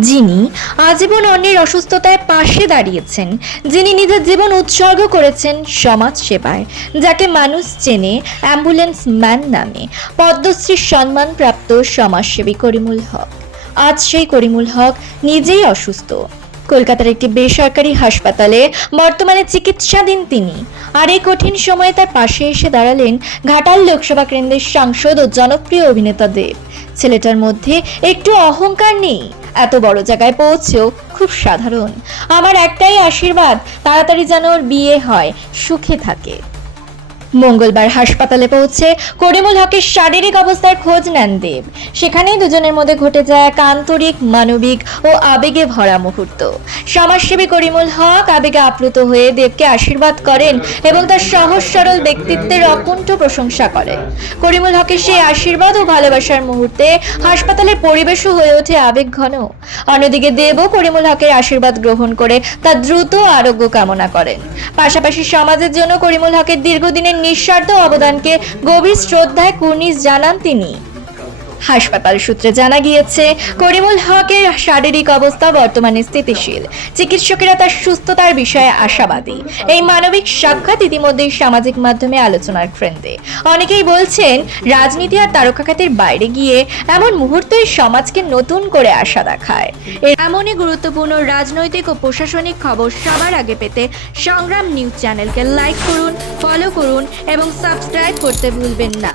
যিনি আজীবন অন্যের অসুস্থতায় পাশে দাঁড়িয়েছেন, যিনি নিজের জীবন উৎসর্গ করেছেন সমাজ সেবায়, যাকে মানুষ চেনে অ্যাম্বুলেন্স ম্যান নামে। পদ্মশ্রীর সম্মানপ্রাপ্ত সমাজসেবী করিমুল হক। আজ সেই করিমুল হক নিজেই অসুস্থ। কলকাতার একটি বেসরকারি হাসপাতালে বর্তমানে চিকিৎসাধীন তিনি। আর এই কঠিন সময়ে তার পাশে এসে দাঁড়ালেন ঘাটাল লোকসভা কেন্দ্রের সাংসদ ও জনপ্রিয় অভিনেতা দেব। ছেলেটার মধ্যে একটু অহংকার নেই। এত বড় জায়গায় পৌঁছেও খুব সাধারণ। আমার একটাই আশীর্বাদ, তাড়াতাড়ি যেন ওর বিয়ে হয়, সুখে থাকে। মঙ্গলবার হাসপাতালে পৌঁছে করিমুল হকের শারীরিক অবস্থার খোঁজ নেন দেব। সেখানেই দুজনের মধ্যে ঘটে যায় এক আন্তরিক, মানবিক ও আবেগে ভরা মুহূর্ত। সমাজসেবী করিমুল হক আবেগে আপ্লুত হয়ে দেবকে আশীর্বাদ করেন এবং তার সহজ, সরল ব্যক্তিত্বের অকুণ্ঠ প্রশংসা করেন। করিমুল হকের সেই আশীর্বাদ ও ভালোবাসার মুহূর্তে হাসপাতালের পরিবেশও হয়ে ওঠে আবেগ ঘন। অন্যদিকে দেবও করিমুল হকের আশীর্বাদ গ্রহণ করে তার দ্রুত আরোগ্য কামনা করেন। পাশাপাশি সমাজের জন্য করিমুল হকের দীর্ঘদিনের নিঃস্বার্থ অবদানকে গভীর শ্রদ্ধায় কুর্নিশ জানান তিনি। হাসপাতাল সূত্রে জানা গিয়েছে, করিমুল হকের শারীরিক অবস্থা বর্তমানে স্থিতিশীল। চিকিৎসকেরা তার সুস্থতার বিষয়ে আশাবাদী। এই মানবিক সাক্ষাৎ ইতিমধ্যেই সামাজিক মাধ্যমে আলোচনার কেন্দ্রে। অনেকেই বলছেন, রাজনীতি আর তারকাখাতির বাইরে গিয়ে এমন মুহূর্তে সমাজকে নতুন করে আশা দেখায়। এমনই গুরুত্বপূর্ণ রাজনৈতিক ও প্রশাসনিক খবর সবার আগে পেতে সংগ্রাম নিউজ চ্যানেলকে লাইক করুন, ফলো করুন এবং সাবস্ক্রাইব করতে ভুলবেন না।